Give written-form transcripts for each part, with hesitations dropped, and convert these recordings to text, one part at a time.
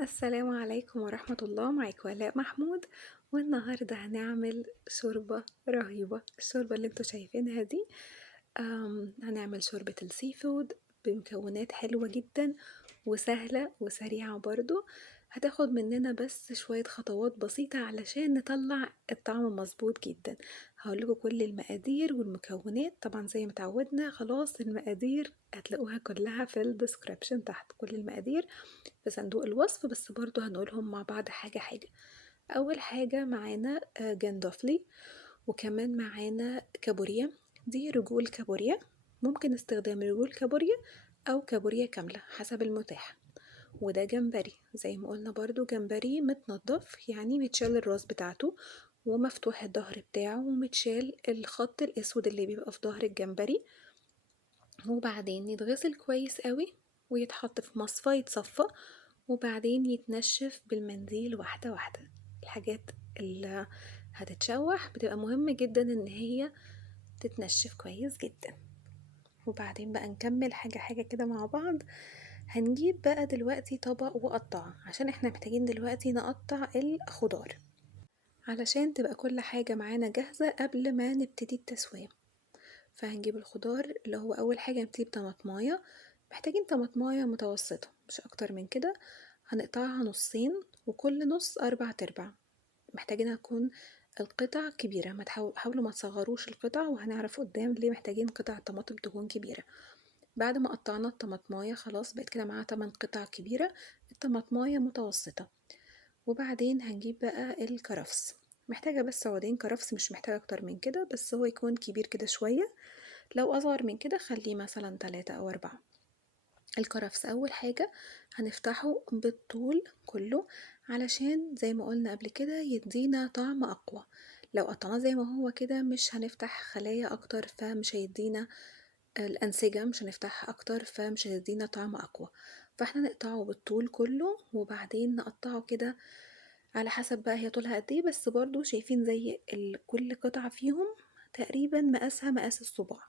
السلام عليكم ورحمة الله. معاكم ولاء محمود، والنهاردة هنعمل شوربة رهيبة. الشوربة اللي انتوا شايفينها دي هنعمل شوربة السي فود بمكونات حلوة جدا وسهلة وسريعة برضو. هتاخد مننا بس شوية خطوات بسيطة علشان نطلع الطعم مظبوط جدا. هقولكوا كل المقادير والمكونات، طبعا زي ما تعودنا. خلاص المقادير هتلاقوها كلها في الديسكريبشن تحت، كل المقادير في صندوق الوصف، بس برضو هنقولهم مع بعض حاجة حاجة. أول حاجة معانا جندوفلي، وكمان معانا كابوريا. دي رجول كابوريا، ممكن استخدام رجول كابوريا أو كابوريا كاملة حسب المتاح. وده جمبري، زي ما قلنا برضو جمبري متنضف، يعني متشال الراس بتاعته ومفتوح الظهر بتاعه ومتشال الخط الأسود اللي بيبقى في ظهر الجمبري، وبعدين يتغسل كويس قوي ويتحط في مصفى يتصفى، وبعدين يتنشف بالمنديل واحدة واحدة. الحاجات اللي هتتشوح بتبقى مهم جدا ان هي تتنشف كويس جدا. وبعدين بقى نكمل حاجة حاجة كده مع بعض. هنجيب بقى دلوقتي طبق وقطع، عشان احنا محتاجين دلوقتي نقطع الخضار علشان تبقى كل حاجة معانا جاهزة قبل ما نبتدي التسوية. فهنجيب الخضار اللي هو أول حاجة نبتدي بطماطماية. محتاجين طماطماية متوسطة مش أكتر من كده. هنقطعها نصين، وكل نص 4/4. محتاجينها تكون القطع كبيرة، ما حاولوا ما تصغروش القطع، وهنعرف قدام ليه محتاجين قطع الطماطم تكون كبيرة. بعد ما قطعنا الطماطماية خلاص بقت كده معاها 8 قطع كبيرة، الطماطماية متوسطة. وبعدين هنجيب بقى الكرفس، محتاجة بس عودين كرفس، مش محتاجة أكتر من كده، بس هو يكون كبير كده شوية. لو أصغر من كده خليه مثلا 3 أو 4. الكرفس أول حاجة هنفتحه بالطول كله، علشان زي ما قلنا قبل كده يدينا طعم أقوى. لو قطعناه زي ما هو كده مش هنفتح خلايا أكتر، فمش هيدينا الأنسجة، مش هنفتحها أكتر فمش هيدينا طعم أقوى. فاحنا نقطعه بالطول كله، وبعدين نقطعه كده على حسب بقى هي طولها قد ايه، بس برضو شايفين زي كل قطعة فيهم تقريبا مقاسها مقاس الصباع.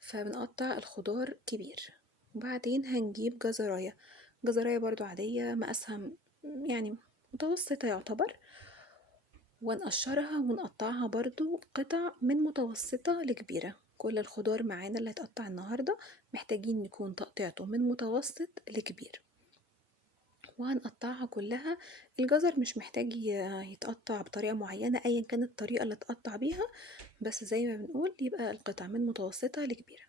فبنقطع الخضار كبير. وبعدين هنجيب جزراية، جزراية برضو عادية مقاسها يعني متوسطة يعتبر، ونقشرها ونقطعها برضو قطع من متوسطة لكبيرة. كل الخضار معانا اللي هتقطع النهاردة محتاجين يكون تقطيعته من متوسط لكبير، وهنقطعها كلها. الجزر مش محتاج يتقطع بطريقة معينة ايا كانت الطريقة اللي تقطع بيها، بس زي ما بنقول يبقى القطع من متوسطة لكبيرة.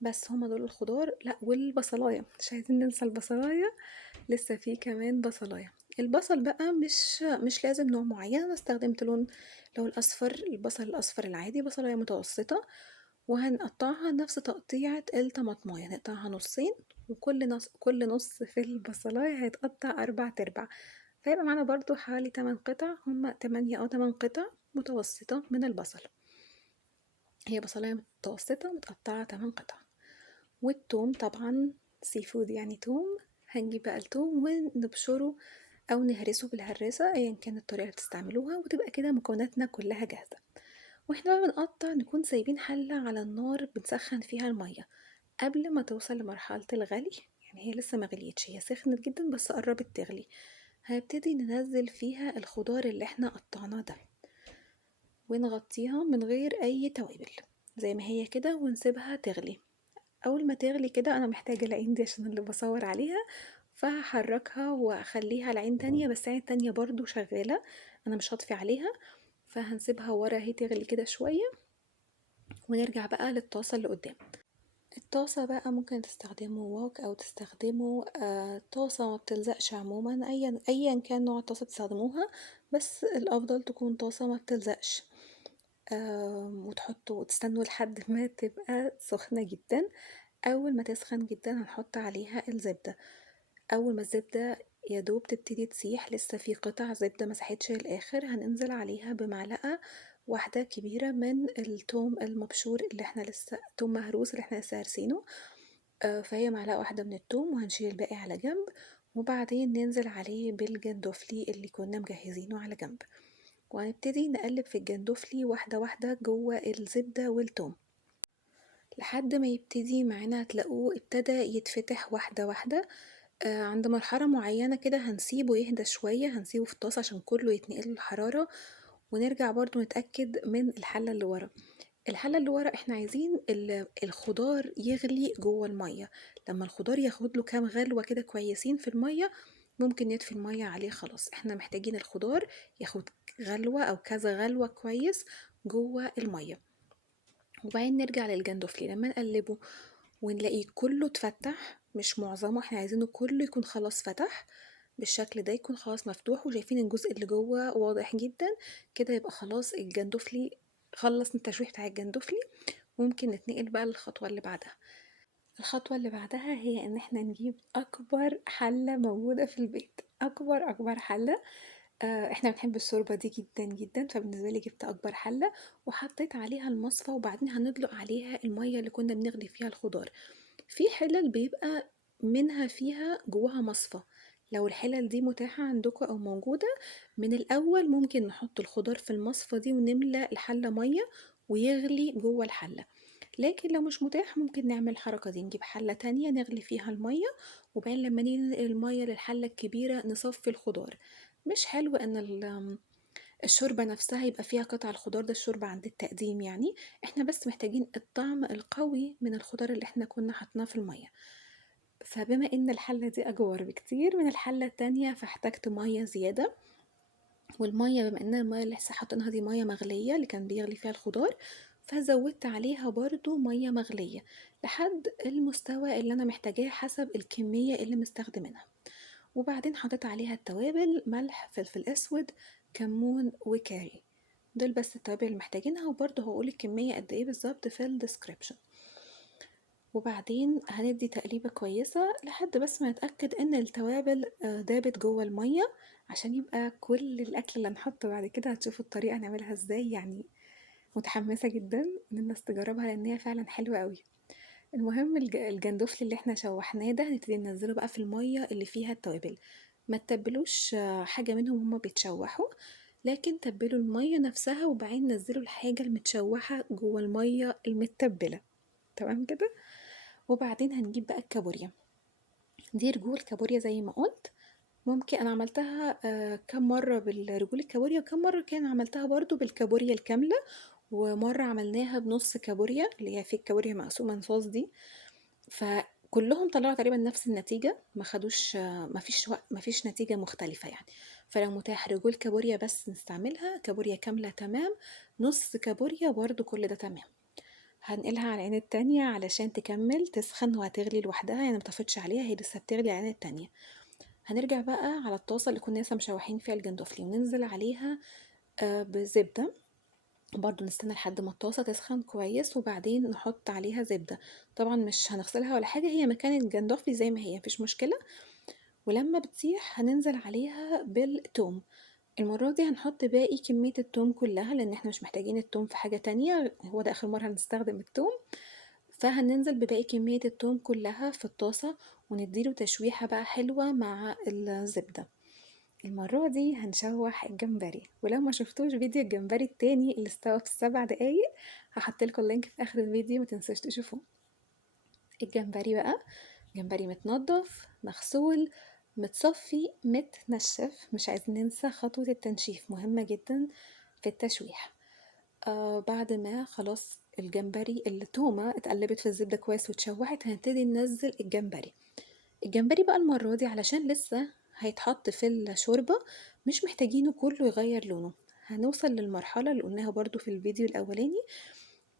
بس هما دول الخضار. لا، والبصلاية مش عايزين ننسى البصلاية، لسه في كمان بصلاية. البصل بقى مش لازم نوع معين، انا استخدمت لو الاصفر، البصل الاصفر العادي، بصلاية متوسطة. وهنقطعها نفس تقطيعة الطماطماية، نقطعها نصين، كل نص في البصلاية هيتقطع 4/4. فيبقى معانا برضو حوالي 8 قطع، هما 8 أو 8 قطع متوسطة من البصل. هي بصلاية متوسطة متقطعة 8 قطع. والثوم طبعا سي فود يعني توم. هنجيب بقى التوم ونبشره او نهرسه بالهراسة ايا كانت الطريقة اللي تستعملوها، وتبقى كده مكوناتنا كلها جاهزة. واحنا بقى بنقطع نكون سايبين حلة على النار بنسخن فيها المية قبل ما توصل لمرحلة الغلي. يعني هي لسه ما غليتش، هي سخنت جدا بس قربت تغلي. هنبتدي ننزل فيها الخضار اللي احنا قطعناه ده، ونغطيها من غير اي توابل زي ما هي كده، ونسيبها تغلي. اول ما تغلي كده انا محتاجة العين دي عشان اللي بصور عليها، فهحركها واخليها العين تانية، بس العين التانية برضو شغالة، انا مش هطفي عليها. فهنسيبها ورا اهي تغلي كده شوية، ونرجع بقى للطاسة اللي قدام. الطاسة بقى ممكن تستخدموا ووك او تستخدموا طاسة ما بتلزقش عموما، ايا كان نوع الطاسة تستخدموها، بس الافضل تكون طاسة ما بتلزقش. وتحطوا وتستنوا لحد ما تبقى سخنة جدا. اول ما تسخن جدا هنحط عليها الزبدة. اول ما الزبدة يا دوب تبتدي تسيح، لسه في قطع زبدة مسحتش للاخر، هننزل عليها بمعلقة واحدة كبيرة من التوم المبشور اللي احنا لسه، توم مهروس اللي احنا لسه هرسينه. فهي معلقة واحدة من التوم، وهنشيل الباقي على جنب. وبعدين ننزل عليه بالجندوفلي اللي كنا مجهزينه على جنب، وهنبتدي نقلب في الجندوفلي واحدة واحدة جوه الزبدة والتوم لحد ما يبتدي معانا، هتلاقوه ابتدى يتفتح واحدة واحدة. عند مرحلة معينة كده هنسيبه يهدى شوية، هنسيبه في الطاسة عشان كله يتنقل له الحرارة، ونرجع برضه نتأكد من الحلة اللي ورا. الحلة اللي ورا احنا عايزين الخضار يغلي جوه المية. لما الخضار ياخد له كام غلوة كده كويسين في المية، ممكن نطفي المية عليه خلاص. احنا محتاجين الخضار ياخد غلوة او كذا غلوة كويس جوه المية. وبعدين نرجع للجندوفلي لما نقلبه ونلاقيه كله اتفتح، مش معظمه، احنا عايزينه كله يكون خلاص فتح بالشكل ده، يكون خلاص مفتوح وشايفين الجزء اللي جوه واضح جدا كده، يبقى خلاص الجندوفلي خلص التشويح بتاع الجندوفلي. ممكن نتنقل بقى للخطوة اللي بعدها. الخطوة اللي بعدها هي ان احنا نجيب اكبر حلة موجودة في البيت، اكبر حلة. احنا بنحب الشوربة دي جدا جدا، فبالنسبة لي جبت اكبر حلة وحطيت عليها المصفى، وبعدين هندلق عليها المية اللي كنا بنغلي فيها الخضار. في حلل بيبقى منها فيها جواها مصفى، لو الحلل دي متاحة عندكم او موجودة، من الاول ممكن نحط الخضار في المصفى دي ونملى الحلة مية ويغلي جوه الحلة. لكن لو مش متاح ممكن نعمل الحركة دي، نجيب حلة تانية نغلي فيها المية، وبعدين لما ننقل المية للحلة الكبيرة نصفي الخضار. مش حلو ان الشوربة نفسها يبقى فيها قطع الخضار، ده الشوربة عند التقديم يعني. احنا بس محتاجين الطعم القوي من الخضار اللي احنا كنا حطناه في المية. فبما ان الحلة دي اكبر بكتير من الحلة التانية فاحتجت مية زيادة. والمية بما ان المية اللي لسه حاطينها دي مية مغلية اللي كان بيغلي فيها الخضار، فزودت عليها برضو مية مغلية لحد المستوى اللي انا محتاجاه حسب الكمية اللي مستخدمينها. وبعدين حطيت عليها التوابل، ملح، فلفل اسود، كمون وكاري. دول بس التوابل اللي محتاجينها، وبرضه هقول الكمية قد ايه بالظبط في الديسكريبشن. وبعدين هندي تقليبة كويسة لحد بس ما نتأكد ان التوابل دابت جوه المية، عشان يبقى كل الاكل اللي هنحطه بعد كده هتشوفوا الطريقة نعملها ازاي يعني. متحمسة جدا ان الناس تجربها لان هي فعلا حلوة قوي. المهم الجندفل اللي احنا شوحناه ده هنبتدي ننزله بقى في المية اللي فيها التوابل. ما تتبلوش حاجة منهم هما بيتشوحوا، لكن تبلوا المية نفسها وبعدين نزلوا الحاجة المتشوحة جوه المية المتبلة. تمام كده. وبعدين هنجيب بقى الكابوريا، دي رجول كابوريا زي ما قلت. ممكن انا عملتها كم مرة بالرجول الكابوريا، وكم مرة كان عملتها برضو بالكابوريا الكاملة، ومرة عملناها بنص كابوريا اللي هي في الكابوريا مقسومة نصاص دي. فكلهم طلعوا تقريبا نفس النتيجة، ما خدوش ما فيش نتيجة مختلفة يعني. فلو متاح رجول كابوريا بس نستعملها، كابوريا كاملة تمام، نص كابوريا برضو كل ده تمام. هنقلها على العين التانية علشان تكمل تسخن وهتغلي لوحدها يعني، متفتش عليها، هي لسه بتغلي على العين التانية. هنرجع بقى على الطاسة اللي كنا لسه مشوحين فيها الجندوفلي وننزل عليها بزبدة. برضو نستنى لحد ما الطاسة تسخن كويس وبعدين نحط عليها زبدة. طبعا مش هنغسلها ولا حاجة، هي مكان الجندوفلي زي ما هي مفيش مشكلة. ولما بتسيح هننزل عليها بالثوم. المرة دي هنحط باقي كمية الثوم كلها لان احنا مش محتاجين الثوم في حاجة تانية، هو ده اخر مرة هنستخدم الثوم. فهننزل بباقي كمية الثوم كلها في الطاسة ونديله تشويحة بقى حلوة مع الزبدة. المرة دي هنشوح الجمبري، ولو ما شفتوش فيديو الجمبري التاني اللي استوى في 7 دقايق هحطلكوا اللينك في اخر الفيديو، متنسوش تشوفوه. الجمبري بقى جمبري متنضف مغسول متصفي متنشف، مش عايزين ننسى خطوة التنشيف مهمة جدا في التشويح. بعد ما خلاص الجمبري التومة اتقلبت في الزبدة كويس واتشوحت، هنبتدي ننزل الجمبري. الجمبري بقى المرة دي علشان لسه هيتحط في الشوربة مش محتاجينه كله يغير لونه. هنوصل للمرحلة اللي قلناها برضو في الفيديو الأولاني،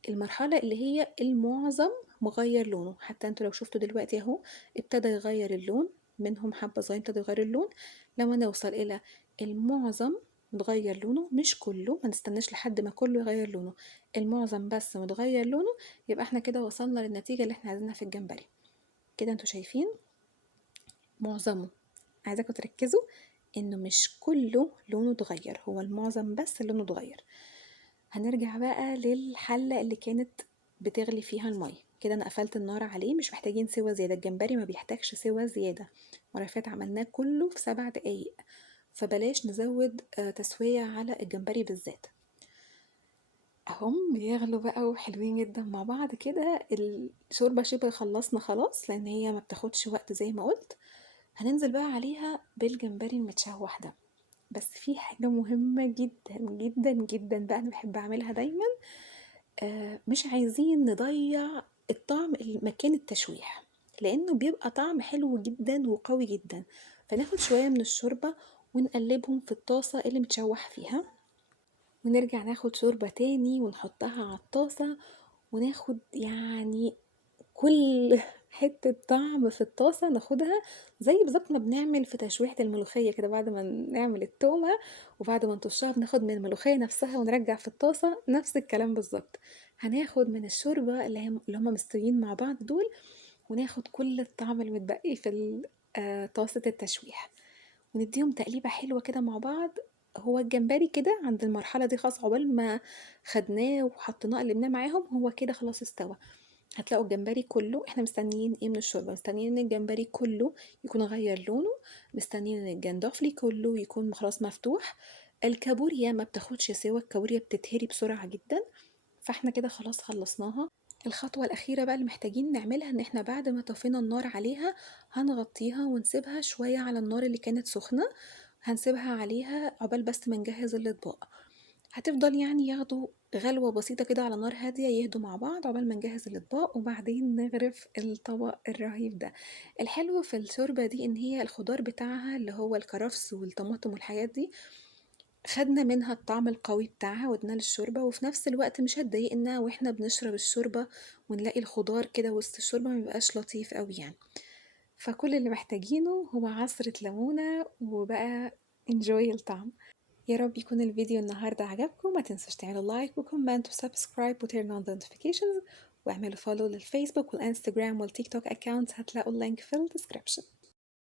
المرحلة اللي هي المعظم مغير لونه. حتى انتوا لو شفتوا دلوقتي اهو ابتدى يغير اللون، منهم حبة صغيرين ابتدى يغير اللون. لما نوصل إلى المعظم متغير لونه، مش كله، ما نستناش لحد ما كله يغير لونه، المعظم بس متغير لونه، يبقى احنا كده وصلنا للنتيجة اللي احنا عايزينها في الجمبري. كده انتوا شايفين معظمه. عايزاكم تركزوا انه مش كله لونه اتغير، هو المعظم بس اللي لونه اتغير. هنرجع بقى للحلة اللي كانت بتغلي فيها المية. كده انا قفلت النار عليه، مش محتاجين سوا زيادة، الجمبري ما بيحتاجش سوا زيادة، مرة فاتت عملناه كله في 7 دقايق، فبلاش نزود تسوية على الجمبري بالذات. هم بيغلوا بقى وحلوين جدا مع بعض كده. الشوربة شبه خلصنا خلاص لان هي ما بتاخدش وقت زي ما قلت. هننزل بقى عليها بالجمبري المتشوح ده. بس في حاجة مهمة جدا جدا جدا بقى أنا بحب أعملها دايما، مش عايزين نضيع الطعم مكان التشويح، لأنه بيبقى طعم حلو جدا وقوي جدا. فناخد شوية من الشوربة ونقلبهم في الطاسة اللي متشوح فيها، ونرجع ناخد شوربة تاني ونحطها على الطاسة، وناخد يعني كل حتة طعم في الطاسة ناخدها، زي بالظبط ما بنعمل في تشويحة الملوخية كده. بعد ما نعمل التومة وبعد ما نطشها بناخد من الملوخية نفسها ونرجع في الطاسة، نفس الكلام بالظبط. هناخد من الشوربة اللي هما مستويين مع بعض دول، وناخد كل الطعم المتبقي في طاسة التشويح، ونديهم تقليبة حلوة كده مع بعض. هو الجمبري كده عند المرحلة دي خلاص، عقبال ما خدناه وحطيناه قلبناه معاهم هو كده خلاص استوى. هتلاقوا الجمبري كله، احنا مستنيين ايه من الشوربة؟ مستنيين ان الجمبري كله يكون غير لونه، مستنيين ان الجندوفلي كله يكون خلاص مفتوح. الكابوريا ما بتاخدش سوا، الكابوريا بتتهري بسرعة جدا. فاحنا كده خلاص خلصناها. الخطوة الأخيرة بقى اللي محتاجين نعملها ان احنا بعد ما طفينا النار عليها هنغطيها ونسيبها شوية على النار اللي كانت سخنة. هنسيبها عليها عقبال بس ما نجهز الأطباق. هتفضل يعني ياخدوا غلوة بسيطة كده على نار هادية، يهدوا مع بعض عقبال ما نجهز الأطباق، وبعدين نغرف الطبق الرهيب ده. الحلو في الشوربة دي إن هي الخضار بتاعها اللي هو الكرفس والطماطم والحاجات دي خدنا منها الطعم القوي بتاعها ودنا للشوربة، وفي نفس الوقت مش هتضايقنا واحنا بنشرب الشوربة ونلاقي الخضار كده وسط الشوربة، مبيبقاش لطيف قوي يعني. فكل اللي محتاجينه هو عصرة ليمونة وبقى enjoy الطعم. يا رب يكون الفيديو النهاردة عجبكم. ما تنسوش تعملوا لايك وكومنت وسبسكرايب وتيرن اون the notifications، واعملوا فولو للفيسبوك والانستجرام والتيك توك اكاونت، هتلاقوا اللينك في الديسكريبشن.